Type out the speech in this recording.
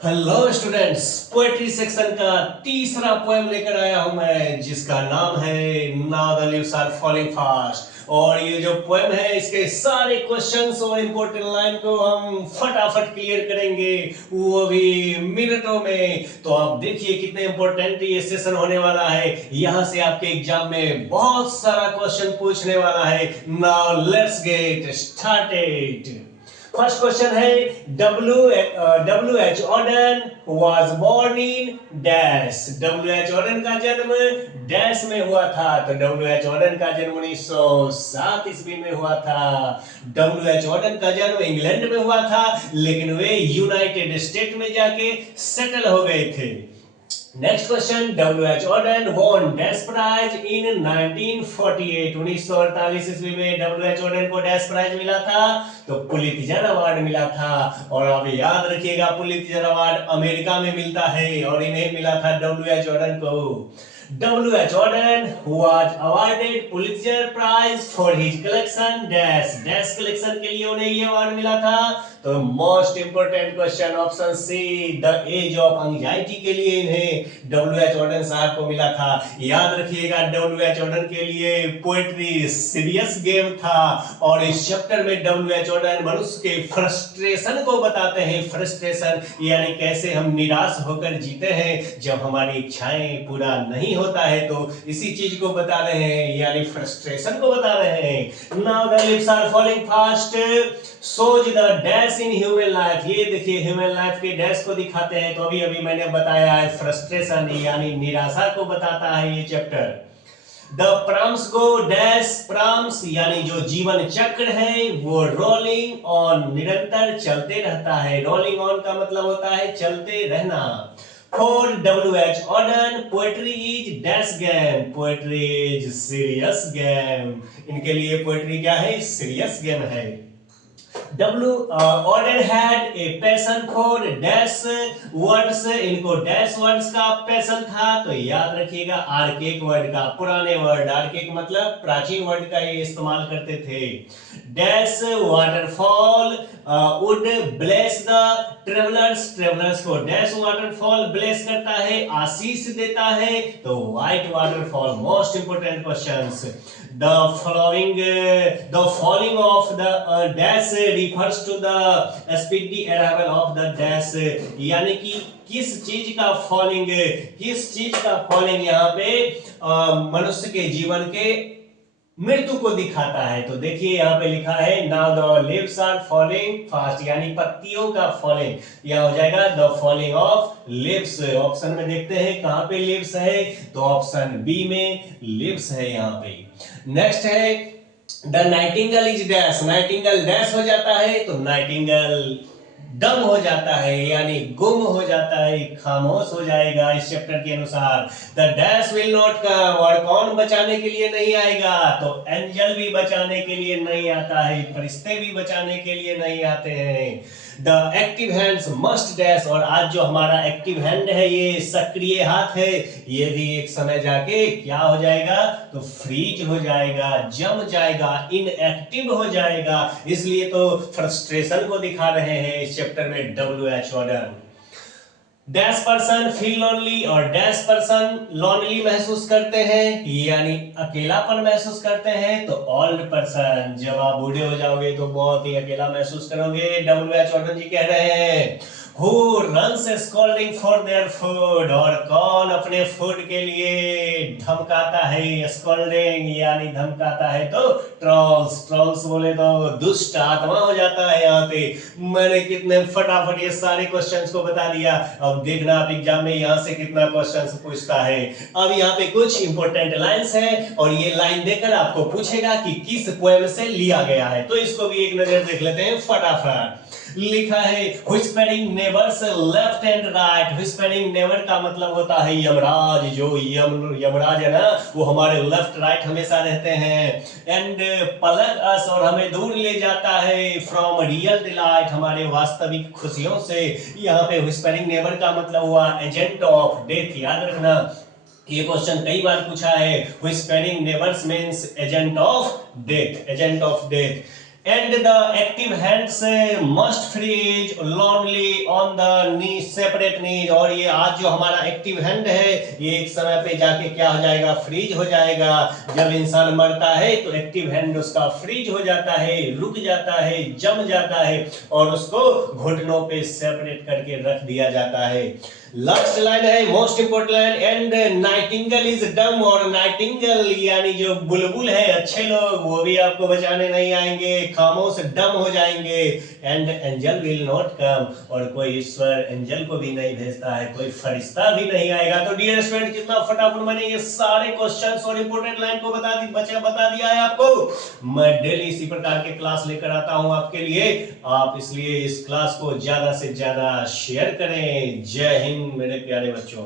Hello students, poetry section का तीसरा poem लेकर आया हूं मैं, जिसका नाम है now the leaves are falling fast. और ये जो पोएम है, इसके सारे क्वेश्चंस और इंपॉर्टेंट लाइन को हम फटाफट क्लियर करेंगे, वो भी मिनटों में। तो आप देखिए कितने इंपॉर्टेंट ये सेशन होने वाला है। यहां से आपके एग्जाम में बहुत सारा क्वेश्चन पूछने वाला है। Now let's get started. First question है, W H Auden was born in dash. W H Auden का जन्म डैश में हुआ था। तो डब्ल्यू एच ऑर्डन का जन्म 1907 ईस्वी में हुआ था। डब्ल्यू एच ऑर्डन का जन्म इंग्लैंड में हुआ था, लेकिन वे यूनाइटेड स्टेट में जाके सेटल हो गए थे। Next question, W H Auden won dash prize in 1948। 1948 ईस्वी में डब्ल्यू एच ऑर्डन को डैश प्राइज मिला था, तो पुलित्जर अवार्ड मिला था। और आप याद रखिएगा, पुलित्जर अवार्ड अमेरिका में मिलता है और इन्हें मिला था डब्ल्यू एच ऑर्डन को। W H Auden was awarded Pulitzer Prize for his collection dash. Dash collection के लिए उन्हें ये अवार्ड मिला था। तो most important question option C, the age of anxiety के लिए इन्हें डब्ल्यू एच ऑर्डन साहब को मिला था। याद रखिएगा, डब्ल्यू एच ऑर्डन के लिए पोएट्री सीरियस गेम था। और इस चैप्टर में डब्ल्यू एच ऑर्डन मनुष्य के फ्रस्ट्रेशन को बताते हैं। फ्रस्ट्रेशन यानी कैसे हम निराश होकर जीते हैं जब हमारी इच्छाएं पूरा नहीं होता है, तो इसी चीज को बता रहे हैं, यानी फ्रस्ट्रेशन को बता रहे हैं। Now the leaves are falling fast shows the dash in human life. ये देखिए, ह्यूमन लाइफ के डैश को दिखाते हैं। तो अभी अभी मैंने बताया है, फ्रस्ट्रेशन यानी निराशा को बताता है ये चैप्टर। The prams go dash. Prams यानी जो जीवन चक्र है वो रोलिंग ऑन, निरंतर चलते रहता है। रोलिंग ऑन का मतलब होता है चलते रहना। For W.H. Auden, poetry is dash game. Poetry is serious game. इनके लिए पोएट्री क्या है? सीरियस गेम है। Auden had a passion for dash words. इनको डैश वर्ड्स का पैशन था। तो याद रखिएगा, आर्केक वर्ड का, पुराने वर्ड, आर्केक मतलब प्राचीन वर्ड का ये इस्तेमाल करते थे। Dash waterfall would bless the travellers. Travellers को डैश वाटरफॉल ब्लेस करता है, आशीष देता है। तो white waterfall. Most important questions. The following the falling of the dash refers to the speedy arrival of the dash। यानी कि किस चीज का फॉलिंग, किस चीज का फॉलिंग यहाँ पे मनुष्य के जीवन के मृत्यु को दिखाता है। तो देखिए यहाँ पे लिखा है, now the leaves are falling fast, यानी पत्तियों का फॉलिंग। यह हो जाएगा the falling of leaves. Option में देखते हैं कहां पे लीव्स है, तो ऑप्शन बी में लीव्स है यहाँ पे। नेक्स्ट है, the Nightingale is dash. Nightingale dash हो जाता है, तो नाइटिंगेल डम हो जाता है, यानी गुम हो जाता है, खामोश हो जाएगा इस चैप्टर के अनुसार। The dash will not come. और कौन बचाने के लिए नहीं आएगा, तो एंजल भी बचाने के लिए नहीं आता है, फरिश्ते भी बचाने के लिए नहीं आते हैं। The active hands must dash. और आज जो हमारा एक्टिव हैंड है, ये सक्रिय हाथ है, ये भी एक समय जाके क्या हो जाएगा, तो फ्रीज हो जाएगा, जम जाएगा, इनएक्टिव हो जाएगा। इसलिए तो फ्रस्ट्रेशन को दिखा रहे हैं इस चैप्टर में W H Orton. Dash person feel lonely. और डैश पर्सन लोनली महसूस करते हैं, यानी अकेलापन महसूस करते हैं। तो ओल्ड पर्सन, जब आप बूढ़े हो जाओगे तो बहुत ही अकेला महसूस करोगे। डब्ल्यू एच ऑर्डन जी कह रहे हैं, Who runs scolding for their food। और कौन अपने फूड के लिए धमकाता है, स्कॉल्डिंग यानी धमकाता है, तो ट्रोल्स। ट्रोल्स बोले तो दुष्ट आत्मा हो जाता है यहाँ पे। मैंने कितने फटाफट ये सारे क्वेश्चंस को बता दिया। अब देखना आप एग्जाम में यहाँ से कितना क्वेश्चंस पूछता है। अब यहाँ पे कुछ इंपॉर्टेंट लाइंस है, और ये लाइन देकर आपको पूछेगा कि किस पोएम से लिया गया है। तो इसको भी एक नजर देख लेते हैं फटाफट। लिखा है, whispering neighbours left and right. Whispering neighbour का मतलब होता है यमराज। जो यमराज है ना, वो हमारे लेफ्ट राइट हमेशा रहते हैं। एंड पलक अस, और हमें दूर ले जाता है फ्रॉम रियल डिलाइट, हमारे वास्तविक खुशियों से। यहाँ पे व्हिस्परिंग नेबर का मतलब हुआ एजेंट ऑफ डेथ। याद रखना, ये क्वेश्चन कई बार पूछा है। Whispering neighbours means agent of death, agent of death. and the active hands must freeze lonely on the knee separate knees। और ये आज जो हमारा एक्टिव हैंड है ये एक समय पे जाके क्या हो जाएगा, फ्रीज हो जाएगा। जब इंसान मरता है तो एक्टिव हैंड उसका फ्रीज हो जाता है, रुक जाता है, जम जाता है और उसको घुटनों पे सेपरेट करके रख दिया जाता है। लास्ट लाइन है most important line, and Nightingale is dumb. और नाइटिंगेल यानी जो बुलबुल है, अच्छे लोग वो भी आपको बचाने नहीं आएंगे, खामोश डम हो जाएंगे। And angel will not come, और कोई ईश्वर एंजल को भी नहीं भेजता है, कोई फरिश्ता भी नहीं आएगा। तो डियर स्टूडेंट कितना फटाफट मैंने ये सारे क्वेश्चंस और इंपोर्टेंट लाइन को बता दिया है आपको। मैं डेली इसी प्रकार के क्लास लेकर आता हूं आपके लिए, आप इसलिए इस क्लास को ज्यादा से ज्यादा शेयर करें। जय हिंद मेरे प्यारे बच्चों।